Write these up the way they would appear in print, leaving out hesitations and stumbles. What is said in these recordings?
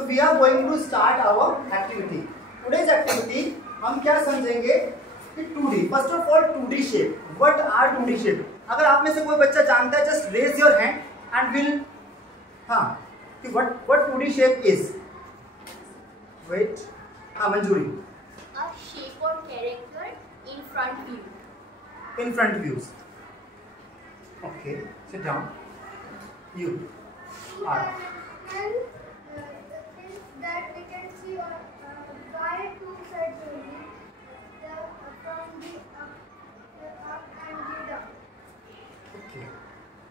So we are going to start our activity. Today's activity हम क्या समझेंगे कि 2D. First of all 2D shape. What are 2D shape? अगर आप में से कोई बच्चा जानता है, just raise your hand and will कि what 2D shape is? Wait. मंजूरी. A shape or character in front view. In front views. Okay, sit down. You. And that we can see why two sides only, from the up and the down. Okay.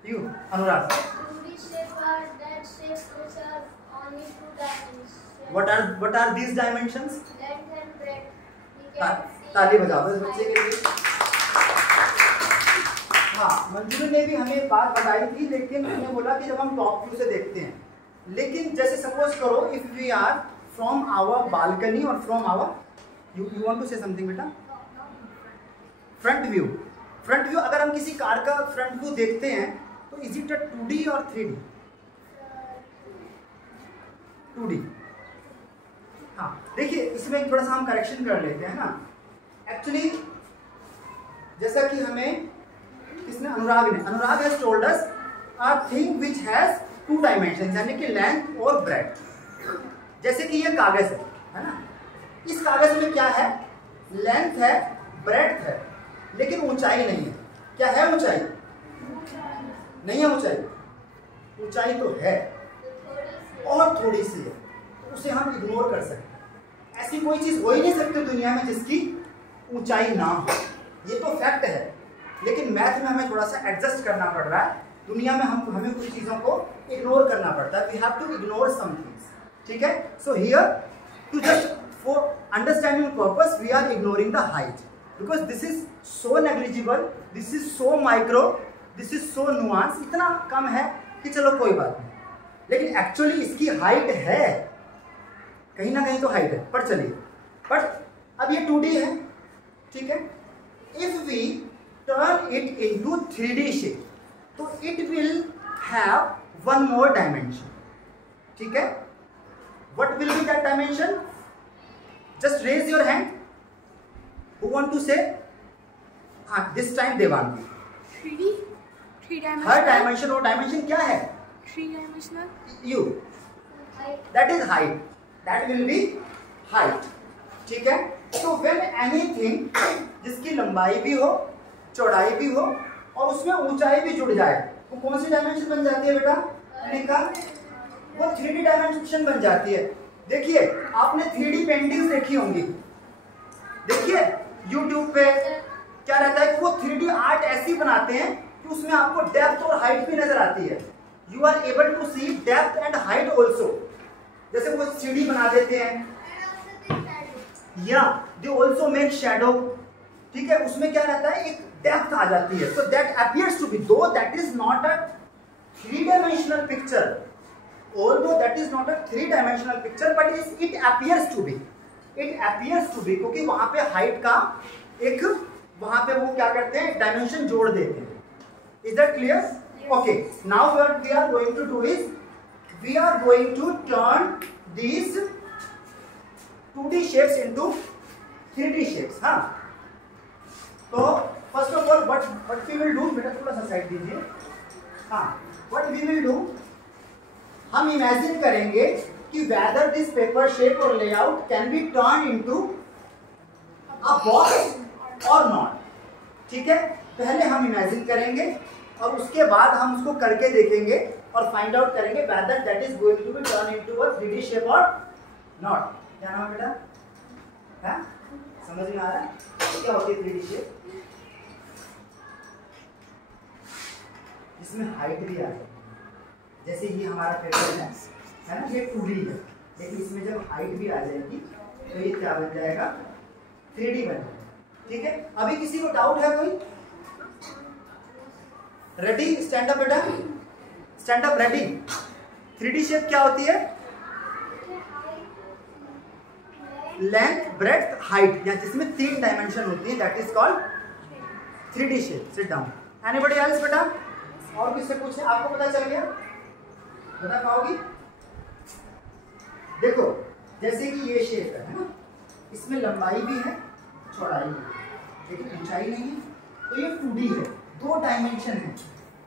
You, Anurag. 2D shape are that shapes which are only 2 dimensions. What are these dimensions? Length and breadth. We can see. ताली बजाओ इस बच्चे के लिए. हाँ, मंजूरी ने भी हमें एक बात बताई थी, लेकिन उन्होंने बोला कि जब हम टॉप व्यू से देखते हैं, लेकिन जैसे सपोज करो if we are from our balcony और from our you want to say something बेटा. फ्रंट व्यू अगर हम किसी कार का फ्रंट व्यू देखते हैं तो इज इट अ 2D और 3D? 2D. हाँ, देखिए इसमें थोड़ा सा हम करेक्शन कर लेते हैं ना. एक्चुअली जैसा कि हमें किसने, Anurag has told us a thing which has 2 dimension, यानी कि लेंथ और ब्रेड्थ. जैसे कि ये कागज है ना, इस कागज में क्या है, लेंथ है, ब्रेड्थ है, लेकिन ऊंचाई नहीं है. क्या है ऊंचाई? नहीं है ऊंचाई. ऊंचाई तो है और थोड़ी सी है, उसे हम इग्नोर कर सकते हैं. ऐसी कोई चीज हो ही नहीं सकती दुनिया में जिसकी ऊंचाई ना हो. ये तो फैक्ट है, लेकिन मैथ में हमें थोड़ा सा एडजस्ट करना पड़ रहा है. दुनिया में हमें कुछ चीजों को इग्नोर करना पड़ता है. We have to ignore some things. ठीक है. So here to just for understanding purpose we are ignoring the height, because this is so negligible, this is so micro, this is so nuance. इतना कम है कि चलो कोई बात नहीं, लेकिन एक्चुअली इसकी हाइट है, कहीं ना कहीं तो हाइट है. पर चलिए, बट अब ये 2D है. ठीक है. If we turn it into 3D shape तो it will have 1 more dimension. ठीक है. What will be that dimension? Just raise your hand. Who want to say? This time Devangi. 3D? 3 dimensional? Her dimension और dimension क्या है? 3 dimensional? You. That is height. That will be height. ठीक है. So when anything जिसकी लंबाई भी हो, चौड़ाई भी हो और उसमें ऊंचाई भी जुड़ जाए, वो कौन सी डायमेंशन बन जाती है बेटा? निका, वो 3D डायमेंशन बन जाती है. देखिए आपने 3D पेंटिंग्स देखी होंगी. देखिए YouTube पे क्या रहता है कि वो 3D आर्ट ऐसी बनाते हैं कि उसमें आपको डेप्थ और हाइट भी नजर आती है. You are able to see depth and height also. जैसे वो सीढ़ी बना देते हैं, या दे ऑल्सो मेक शैडो. ठीक है. उसमें क्या रहता है, एक डेप्थ आ जाती है. So that appears to be, though that is not a 3-dimensional picture, although that is not a 3-dimensional picture, but it appears to be. It appears to be क्योंकि वहां पे हाइट का एक, वहां पे वो क्या करते हैं, डायमेंशन जोड़ देते हैं. Is that clear? Okay. Now what we are going to do is we are going to turn these 2D shapes into 3D shapes. हाँ. तो first of all what we will do, बेटा थोड़ा सा side दीजिए. हाँ. What we will do, हम imagine करेंगे कि whether this paper shape or layout can be turned into a box or not. ठीक है. पहले हम इमेजिन करेंगे और उसके बाद हम उसको करके देखेंगे और फाइंड आउट करेंगे whether that is going to be turned into a 3D shape or not. क्या नाम है बेटा? है? समझ में आ रहा है क्या होती है 3D shape? इसमें हाइट भी आ जाती है. जैसे ये हमारा पेपर है ना, ये 2D है, लेकिन इसमें जब हाइट भी आ जाएगी तो ये क्या बन जाएगा, 3D बन जाएगा. ठीक है. अभी किसी को डाउट है कोई? रेडी? स्टैंड अप बेटा, stand up. Ready? 3D shape क्या होती है? लेंथ, ब्रेड्थ, हाइट, या जिसमें 3 डायमेंशन होती है, that is called 3D shape. Sit down. Anybody else बेटा? और किससे पूछे? आपको पता चल गया? बता पाओगी? देखो जैसे कि ये शेप है ना, इसमें लंबाई भी है चौड़ाई भी है, लेकिन ऊंचाई नहीं है। तो ये 2D है, 2 डायमेंशन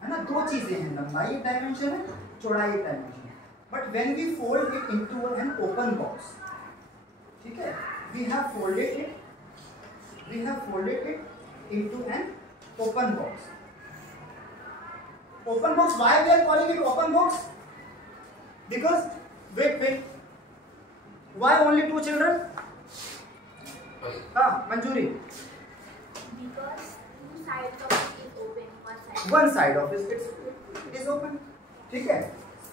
है ना, 2 चीजें हैं, लंबाई एक डायमेंशन है, चौड़ाई एक डायमेंशन है। But when we fold it into an open box, ठीक है, we have folded it into an open box. Open box, why we are calling it open box? Because wait, why only 2 children? Manjuri. Because 2 sides of it is open, One side of it is open. ठीक है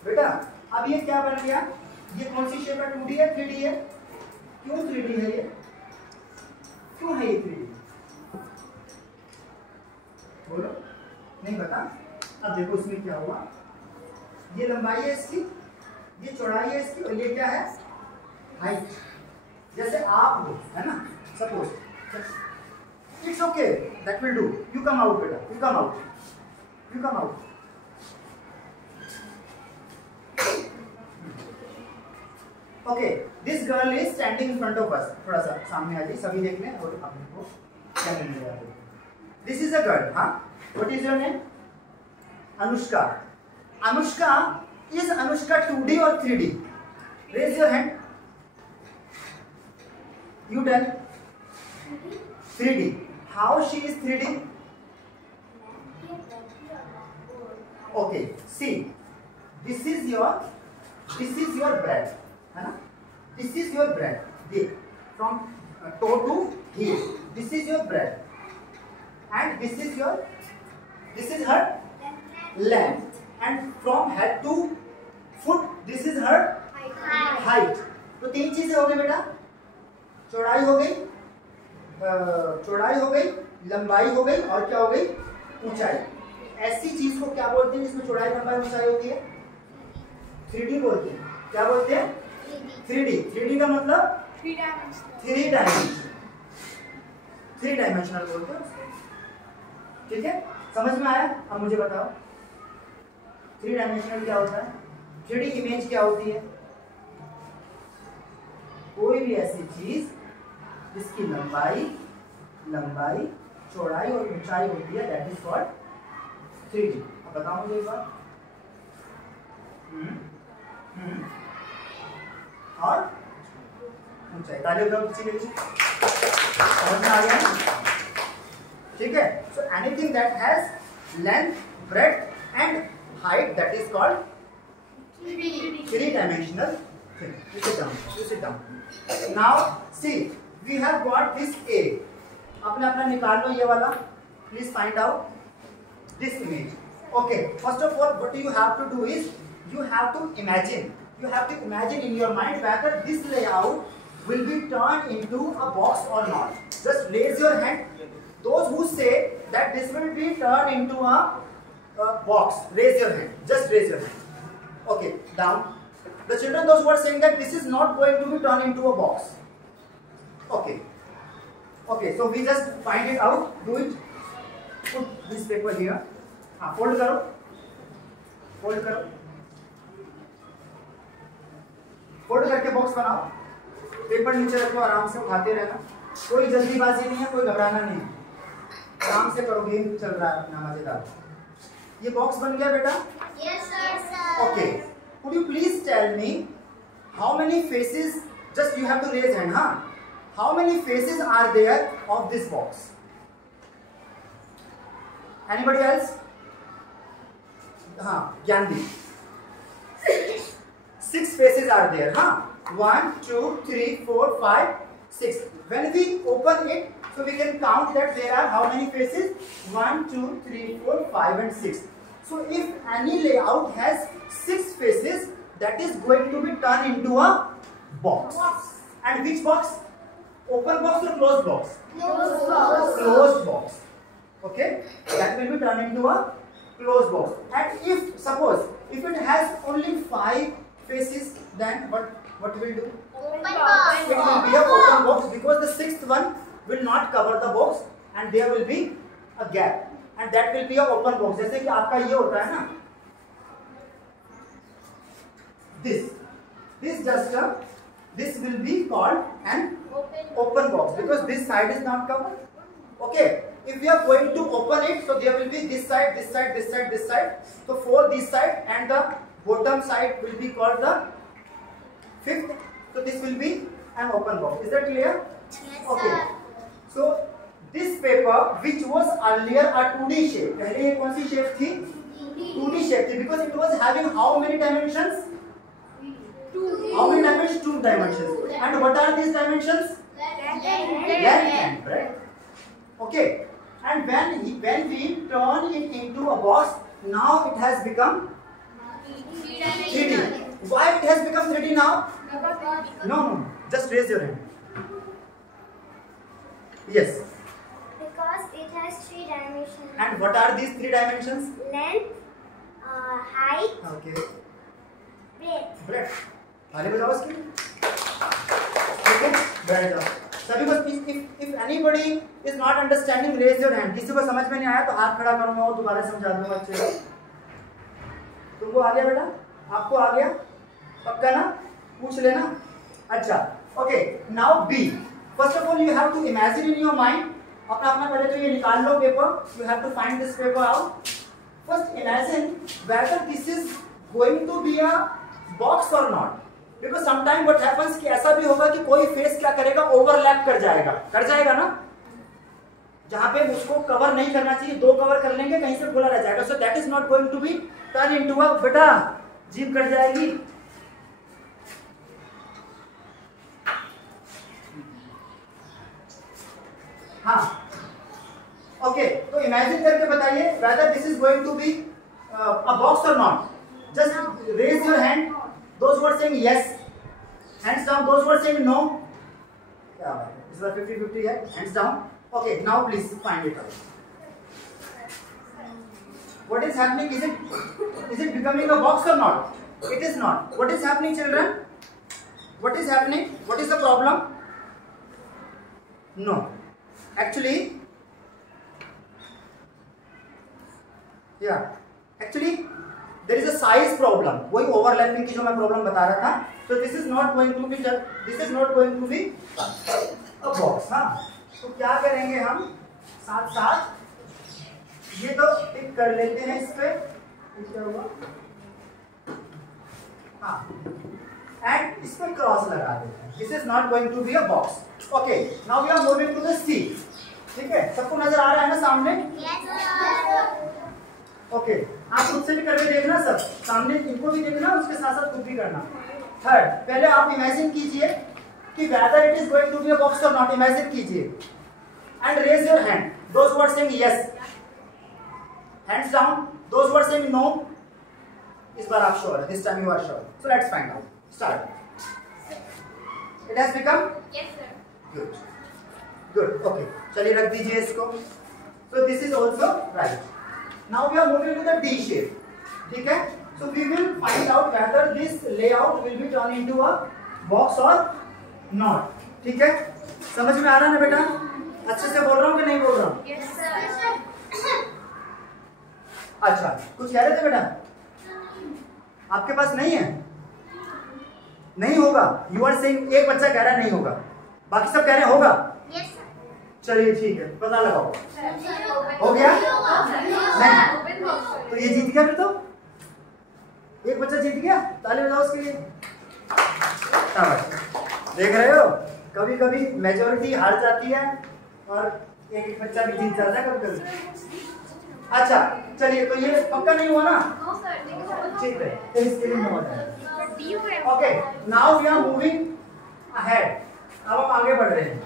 बेटा, अब ये क्या बन गया? ये कौन सी शेप है? 2D है 3D है? क्यों 3D है ये? क्यों है ये 3D? बोलो, नहीं पता? अब देखो इसमें क्या हुआ, ये लंबाई है इसकी, ये चौड़ाई है इसकी, और ये क्या है? हाइट। जैसे आप हो, है ना, suppose, it's okay, that will do. You come out बेटा, you come out. Okay, this girl is standing in front of us. थोड़ा सा सामने आ जाइए, सभी देख लें और आप देखो क्या मिल रहा है। This is a girl. हाँ, what is your name? Anushka. Is Anushka 2D or 3D? Raise your hand. You tell. 3D. How she is 3D? Okay. See, this is your bread, है ना? This is your bread. Deep from toe to heel. This is your bread, and this is her length, and from head to foot this is her height. तो 3 चीजें हो गई बेटा, चौड़ाई हो गई, लंबाई हो गई, और क्या हो गई? ऊंचाई। ऐसी चीज को क्या बोलते हैं जिसमें चौड़ाई, लंबाई, ऊंचाई होती है? 3D बोलते हैं। क्या बोलते हैं? 3D का मतलब 3 डायमेंशनल बोलते हैं उसको। ठीक है, समझ में आया? अब मुझे बताओ 3 डायमेंशनल क्या होता है? 3D इमेज क्या होती है? कोई भी ऐसी चीज जिसकी लंबाई, चौड़ाई और ऊंचाई होती है, दैट इज कॉल्ड 3D। अब बताओ मुझे एक बार। और ऊंचाई। ताली बजाओ किसी के लिए। समझ में आ गया? ठीक है, so anything that has length, breadth and height, that is called 3-dimensional thing. You sit down. Now see, we have got this A. अपना निकाल लो ये वाला. Please find out this image. Okay, first of all what you have to do is you have to imagine in your mind whether this layout will be turned into a box or not. Just raise your hand. Those who say that this will be turned into a box, raise your hand. Just raise your hand. Okay, down. The children, those who are saying that this is not going to be turned into a box. Okay, so we just find it out. Do it. Put this paper here. Fold करो. Fold करके box बनाओ. Paper नीचे रखो, आराम से उठाते रहना. कोई जल्दीबाजी नहीं है, कोई घबराना नहीं है. आराम से करो, गेम चल रहा है अपना मजेदार. ये बॉक्स बन गया बेटा? Yes, sir. Okay. Could you please tell me how many faces? Just you have to raise hand, huh? How many faces are there of this box? Anybody else? Gyanvi. 6 faces are there, huh? 1, 2, 3, 4, 5, 6. When we open it, so we can count that there are how many faces? 1, 2, 3, 4, 5 and 6. So if any layout has 6 faces, that is going to be turned into a box. And which box? Open box or closed box? Closed box. Okay, that will be turned into a closed box. And if suppose if it has only 5 faces, then what will do? Open box. It will be a open box because the 6th one will not cover the box and there will be a gap. And that will be a open box. जैसे कि आपका ये होता है ना, this just a, this will be called an open box because this side is not covered. Okay, if we are going to open it, so there will be this side, this side, this side, this side. So 4 this side and the bottom side will be called the 5th. So this will be an open box. Is that clear? Yes, Okay. sir. So this paper which was earlier a 2D shape, पहले ये कौन सी shape थी? 2D shape थी because it was having how many dimensions? How many dimensions? 2 dimensions. And what are these dimensions? Length and breadth. Okay. And when we turn it into a box, now it has become 3D. Why it has become 3D now? No. Just raise your hand. Yes. Because it has 3 dimensions. And what are these 3 dimensions? Length, height, Okay. breadth. Breadth. ताली बजाओ इसके लिए. ठीक है, बैठ जाओ. सभी को if anybody is not understanding, raise your hand. किसी को समझ में नहीं आया तो हाथ खड़ा करूंगा और दोबारा समझा दूंगा अच्छे से. तुमको आ गया बेटा? आपको आ गया? पक्का ना? पूछ लेना. अच्छा. Okay. Now B. First of all, you have to imagine in your mind. अपना पहले तो ये निकाल लो paper. You have to find this paper out. First, imagine whether this is going to be a box or not. Because sometimes what happens कि ऐसा भी होगा कि कोई फेस क्या करेगा, ओवरलैप कर जाएगा ना, जहां पे उसको कवर नहीं करना चाहिए, 2 कवर कर लेंगे, कहीं से खुला रह जाएगा. So that is not going to be turn into a, बेटा जीभ कट जाएगी. हाँ, ओके. तो इमेजिन करके बताइए whether this is going to be a box or not. Just raise your hand. Those who are saying yes, hands down. Those who are saying no, क्या बात है, इस बार 50-50 है. Hands down. Okay, now please find it out. What is happening? Is it becoming a box or not? It is not. What is happening, children? What is happening? What is the problem? No. Actually, there is a size problem. वही overlapping की जो मैं problem बता रहा था. So this is not going to be a box. हाँ. तो क्या करेंगे हम? साथ ये तो टिक कर लेते हैं इस पे. क्या होगा? हाँ. And इस पे क्रॉस लगा देते हैं. This is not going to be a box. Okay. Now we are moving to the C. ठीक है, सबको नजर आ रहा है ना सामने? ओके, आप खुद से भी करके देखना, सब सामने इनको भी देखना, उसके साथ साथ खुद भी करना. थर्ड, पहले आप इमेजिन कीजिए कि whether it is going to be a box or not. Imagine कीजिए and raise your hand. Those who are saying yes, hands down. Those who are saying no, इस बार आप sure, this time you are sure. So let's find out. Start. It has become? Yes, sir. Good. Good. Okay. चलिए रख दीजिए इसको. So this is also right. Now we are moving to the D shape. ठीक है? So we will find out whether this layout will be turned into a box or not. ठीक है? समझ में आ रहा है ना बेटा? अच्छे से बोल रहा हूँ कि नहीं बोल रहा हूँ? Yes, sir. अच्छा, कुछ कह रहे थे बेटा? आपके पास नहीं है? नहीं होगा. You are saying एक बच्चा कह रहा है नहीं होगा, बाकी सब कह रहे हैं होगा. Yes, sir. चलिए ठीक है, पता लगाओ. हो गया? नहीं. तो ये जीत गया फिर तो? एक बच्चा जीत गया. ताली बजाओ उसके लिए. देख रहे हो, कभी कभी मेजॉरिटी हार जाती है और एक बच्चा भी जीत जाता है कभी कभी. अच्छा चलिए, तो ये पक्का नहीं हुआ ना? No, sir. ठीक है, तो इसके लिए हो जाएगा. Do you have? Okay, now we are moving ahead. अब हम आगे बढ़ रहे हैं.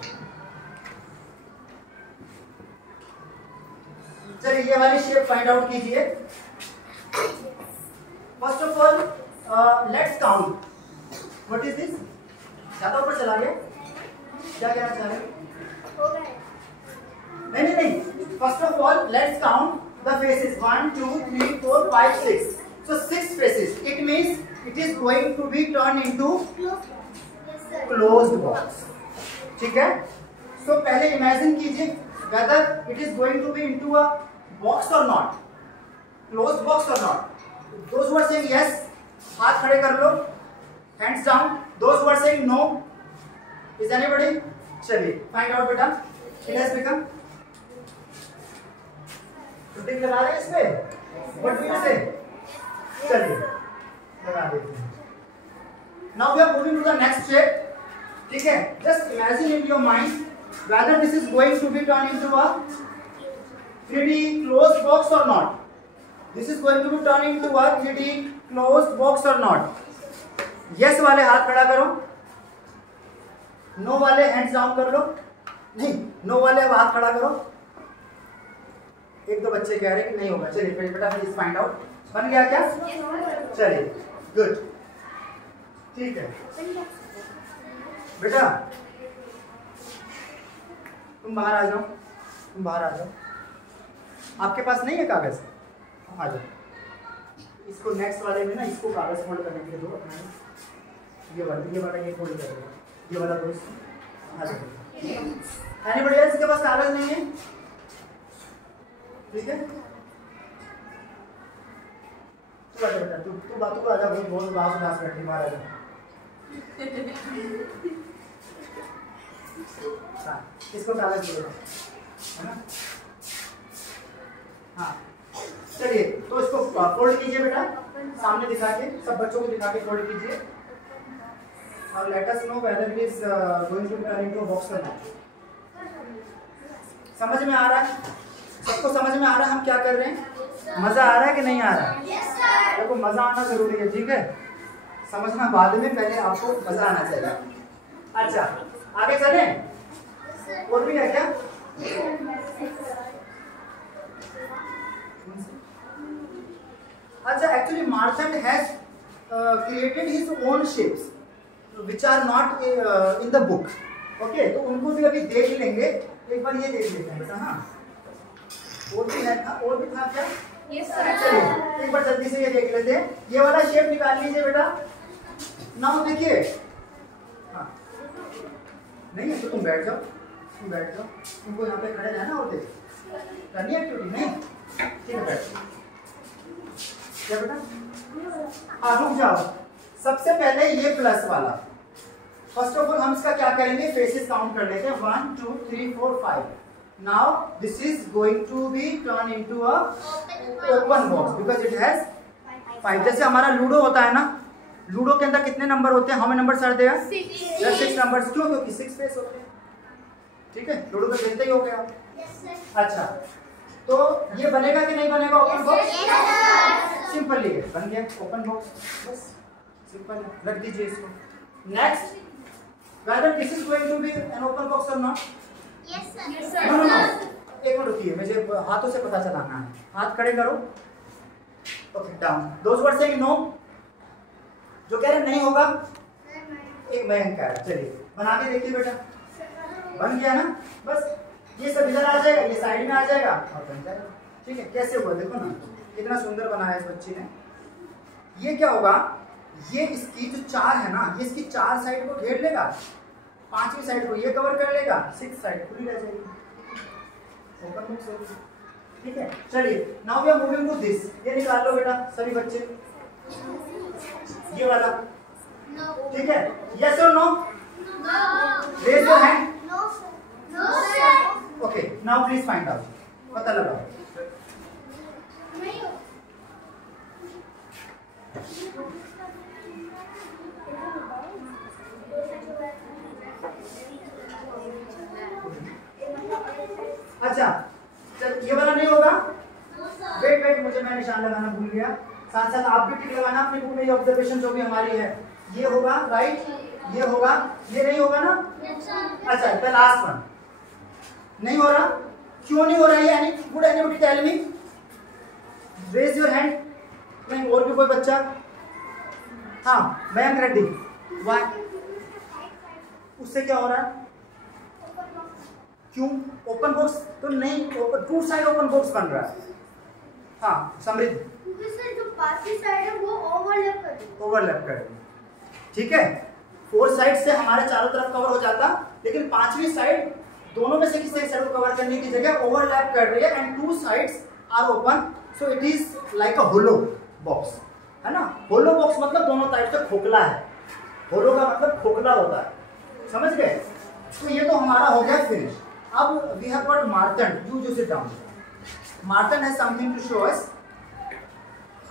चलिए ये वाली शेप फाइंड आउट कीजिए. First of all let's count. What is this? ज्यादा ऊपर चला गया? क्या कहना चाह रहे हैं? नहीं. First of all let's count the faces. 1 2 3 4 5 6. So 6 faces. It means it is going to be turned into closed box. ठीक है? So पहले imagine कीजिए whether it is going to be into a box or not, closed box or not. Those who are saying yes, हाथ खड़े कर लो. Hands down. Those who are saying no. Is anybody? चलिए find out बेटा. It has become. टिक लगा रहे हैं इस पे. What do you say? चलिए लगा देते हैं. Now we are moving to the next shape. ठीक है? Just imagine in your mind whether this is going to be turned into a 3D closed box or not. This is going to be turned into a 3D closed box or not. Yes वाले हाथ खड़ा करो. No वाले hands down कर लो. नहीं, no वाले अब हाथ खड़ा करो. एक दो बच्चे कह रहे हैं कि नहीं होगा. चलिए फिर बेटा प्लीज फाइंड आउट. बन गया क्या? चलिए गुड. ठीक है बेटा तुम बाहर आ जाओ. तुम बाहर आ जाओ. आपके पास नहीं है कागज? आ जाओ. इसको नेक्स्ट वाले में ना इसको कागज फोल्ड करने के लिए दो. ये वाला ये फोल्ड कर दो. ये वाला दो. आ जाओ. एनीबॉडी एल्स के पास कागज नहीं है? ठीक है तू आ जा बेटा. तू आ जा. बहुत उदास बैठी बाहर आ जा. हाँ इसको कागज दे दो है ना. हाँ चलिए तो इसको फोल्ड कीजिए बेटा. सामने दिखा के सब बच्चों को दिखा के फोल्ड कीजिए. और let us know whether it is going to turn into a box और नॉट. समझ में आ रहा है? सबको समझ में आ रहा है हम क्या कर रहे हैं? मजा आ रहा है कि नहीं आ रहा है? Yes, sir. देखो मजा आना जरूरी है. ठीक है समझना बाद में, पहले आपको मजा आना चाहिए. अच्छा आगे चलें. और भी है क्या? अच्छा actually Marshall has created his own shapes which are not in the book. Okay तो उनको भी अभी देख लेंगे. एक बार ये देख लेते हैं बेटा. हाँ और भी है था. और भी था क्या? Yes, sir. चलिए एक बार जल्दी से ये देख लेते हैं. ये वाला शेप निकाल लीजिए बेटा. नाउ देखिए. हाँ नहीं है तो तुम बैठ जाओ. तुमको यहाँ पे खड़े रहना होते करनी एक्टिविटी नहीं. ठीक है बैठ. क्या बेटा? हाँ रुक जाओ. सबसे पहले ये प्लस वाला. फर्स्ट ऑफ ऑल हम इसका क्या करेंगे? फेसेस काउंट कर लेते हैं. 1 2 3 4 5. Now this is going to be turned into a open box because it has 5. जैसे हमारा लूडो होता है ना. लूडो के अंदर कितने नंबर होते हैं? How many numbers are there? 6 numbers. क्यों? क्योंकि 6 फेस होते हैं. ठीक है लूडो तो खेलते ही हो गया. अच्छा तो ये बनेगा कि नहीं बनेगा ओपन बॉक्स? सिंपल ही है. बन गया ओपन बॉक्स. बस सिंपल रख दीजिए इसको. Next whether this is going to be an open box or not? Yes, sir. Yes, sir. No. एक मिनट रुकिए. मुझे हाथों से पता चलाना है. हाथ खड़े करो. Okay down. दोज वर्ड से नो. जो कह रहे नहीं होगा एक मयंक का. चलिए बना के देखिए बेटा. बन गया ना. बस ये सब इधर आ जाएगा. ये साइड में आ जाएगा और बन जाएगा. ठीक है कैसे हुआ देखो ना. कितना सुंदर बनाया इस बच्ची ने. ये क्या होगा? ये इसकी जो 4 है ना ये इसकी 4 साइड को घेर लेगा. 5वीं साइड को ये कवर कर लेगा. 6 साइड खुली रह जाएगी. ओपन बॉक्स होगी. ठीक है चलिए now we are moving to this. ये निकाल लो बेटा सभी बच्चे. ये वाला. ठीक है यस और no? Raise your hand. No, sir. Okay now please find out. पता लगाओ. अच्छा चल ये वाला नहीं होगा. वेट मुझे मैं निशान लगाना भूल गया. साथ साथ आप भी टिक लगाना अपनी बुक में. ये ऑब्जर्वेशन जो भी हमारी है ये होगा राइट. ये होगा. ये नहीं होगा ना. अच्छा द लास्ट वन नहीं हो रहा. क्यों नहीं हो रहा? ये good anybody tell me. Raise your hand. नहीं और भी कोई बच्चा? हाँ मयंक रेड्डी. वाई? उससे क्या हो रहा है? क्यों? ओपन बॉक्स तो नहीं. ओपन 2 साइड ओपन बॉक्स बन रहा है. हाँ समृद्ध. क्योंकि सर जो पांचवी साइड है वो ओवरलैप कर रही. ठीक है 4 साइड से हमारे चारों तरफ कवर हो जाता. लेकिन 5वीं साइड दोनों में से किसी एक साइड को कवर करने की जगह ओवरलैप कर रही है. And 2 sides are open. So it is like a hollow box है ना. होलो बॉक्स मतलब दोनों साइड से खोखला है. होलो का मतलब खोखला होता है, समझ गए? तो ये तो हमारा हो गया फिनिश। अब we have got Martand, you जो sit down. Martand has something to show us.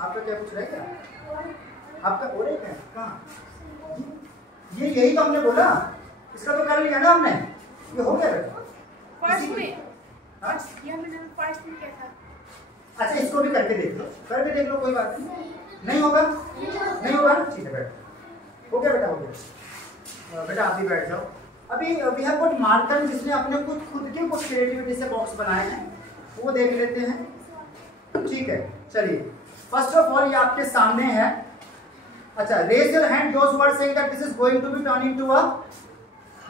आपका क्या कुछ रह गया? आपका हो रहा है कहाँ? ये यही तो हमने बोला, इसका तो कर लिया ना हमने, ये हो गया बेटा। फर्स्ट में ये हमने फर्स्ट में क्या था? अच्छा इसको भी करके देख लो, करके देख लो, कोई बात नहीं होगा, नहीं होगा ना, ठीक है बैठ, हो गया बेटा, हो गया बेटा, आप भी बैठ जाओ। अभी वी हैव गॉट मार्तंड जिसने अपने खुद के कुछ क्रिएटिविटी से बॉक्स बनाए हैं, वो देख लेते हैं। ठीक है, चलिए फर्स्ट ऑफ ऑल ये आपके सामने है। अच्छा, raise your hand those who are saying that this is going to be turn into a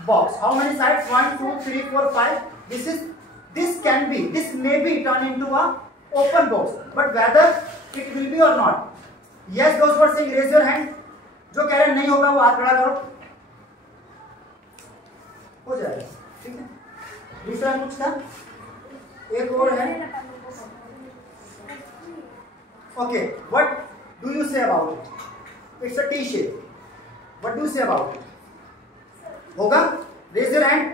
box. How many sides? 1 2 3 4 5। This can be, this may be turned into a open box, but whether it will be or not, yes, those who are saying raise your hand, जो कह रहे हैं नहीं होगा वो हाथ खड़ा करो, हो जाएगा, ठीक है। दूसरा कुछ था, एक और है। Okay, what do you say about it? It's a T shape. What do you say about it? होगा? Raise your hand.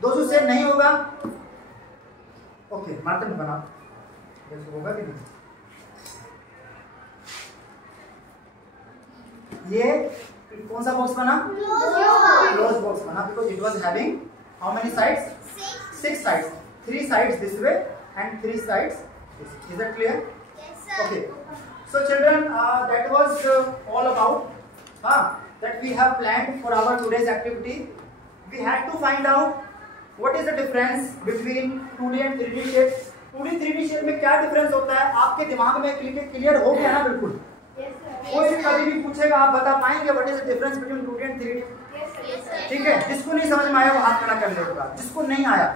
Those who say नहीं होगा, ओके, मार्तंड बनाओ, जैसे होगा कि नहीं। ये कौन सा बॉक्स बना? क्लोज बॉक्स बना, because it was having how many sides? 6 sides, 3 sides this way and 3 sides this. Is that clear? Okay, so children, that was all about that we have planned for our today's activity. We had to find out what is the difference between 2D and 3D shape. 2D 3D shape में क्या difference होता है आपके दिमाग में clear हो गया ना? बिल्कुल। कोई भी कभी भी पूछेगा आप बता पाएंगे what is the difference between 2D and 3D? ठीक है, जिसको नहीं समझ में आया वो हाथ खड़ा कर लेगा, जिसको नहीं आया।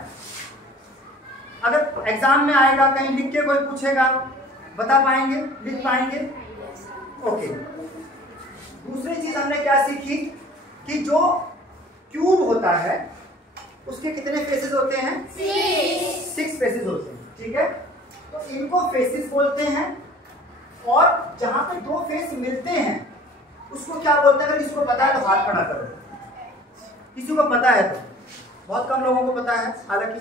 अगर एग्जाम में आएगा, कहीं लिख के कोई पूछेगा, बता पाएंगे, लिख पाएंगे? ओके। दूसरी चीज हमने क्या सीखी कि जो क्यूब होता है उसके कितने फेसेस होते हैं? 6 फेसेस होते हैं, ठीक है। तो इनको फेसेस बोलते हैं, और जहां पे 2 फेस मिलते हैं उसको क्या बोलते हैं? अगर किसी को पता है तो हाथ खड़ा करो, किसी को पता है तो। बहुत कम लोगों को पता है, हालांकि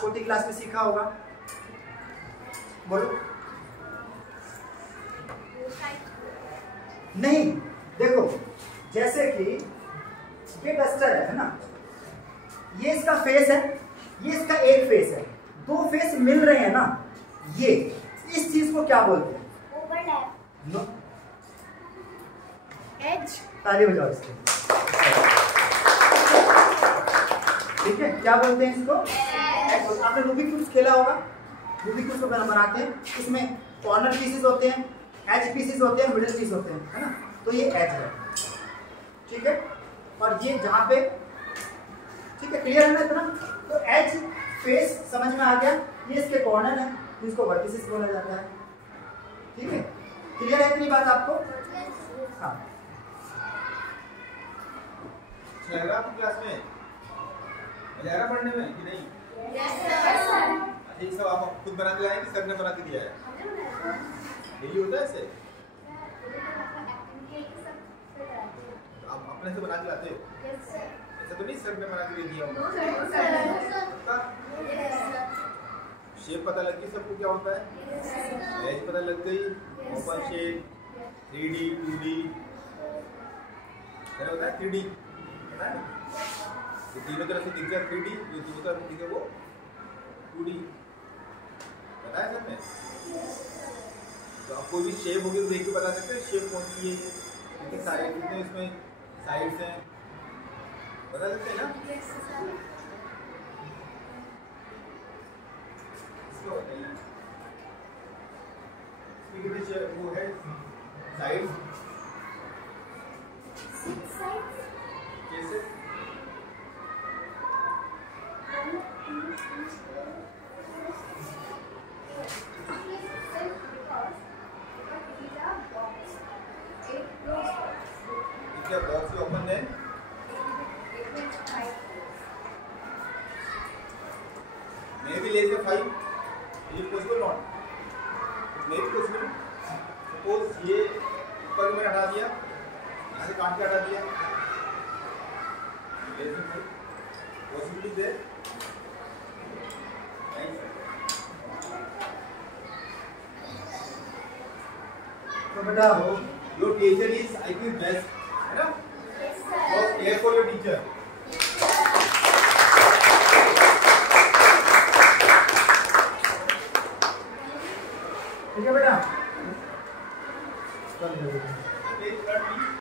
छोटी क्लास में सीखा होगा। बोलो। नहीं, देखो जैसे कि ये डस्टर है ना, ये इसका फेस है, ये इसका एक फेस है, 2 फेस मिल रहे हैं ना, ये इस चीज को क्या बोलते हैं? ओवरलैप। No, edge. ताली बजाओ इसके। ठीक है, क्या बोलते हैं इसको? आपने रूबिक क्यूब्स खेला होगा, रूबिक क्यूब्स को बनाते हैं, इसमें कॉर्नर पीसेस होते हैं, एज पीसेस होते हैं, मिडिल पीस होते हैं, है ना? तो ये एज है, ठीक है। और ये जहां पे, ठीक है, क्लियर है ना इतना? तो एज फेस समझ में आ गया, ये इसके कॉर्नर है, जिसको वर्टिसेस बोला जाता है, ठीक है। क्लियर है इतनी बात आपको? हाँ, लग रहा आपकी क्लास में मजा आ रहा पढ़ने में कि नहीं? ये सब आप खुद बना के लाए कि सर ने बना के दिया है? यही होता है ऐसे? आप अपने से बना के लाते हो? ऐसा तो नहीं सर ने बना के दे दिया होगा? शेप पता लग गई सबको क्या होता है? एज पता लग गई, ओपन शेप, 3D 2D क्या होता है? 3D पता है? तो तीनों तरफ से दिख जाए 3D, जो तीनों तरफ दिखे वो 2D, पता है सब में? तो आप कोई भी शेप होगी तो देख के बता सकते हैं शेप कौन सी है, कितने सारे कितने इसमें साइड्स हैं, बता सकते हैं ना? इसको बताइए कितने शेप वो है साइड्स? 6 sides. कैसे? क्या बॉक्स ओपन है? Maybe less than 5. Is it possible or not? Maybe possible. Suppose ये ऊपर मैंने हटा दिया, यहाँ से काट के हटा दिया, पॉसिबिलिटी है तो बेटा your teacher is I think best, है ना? So care for your teacher. ठीक है बेटा।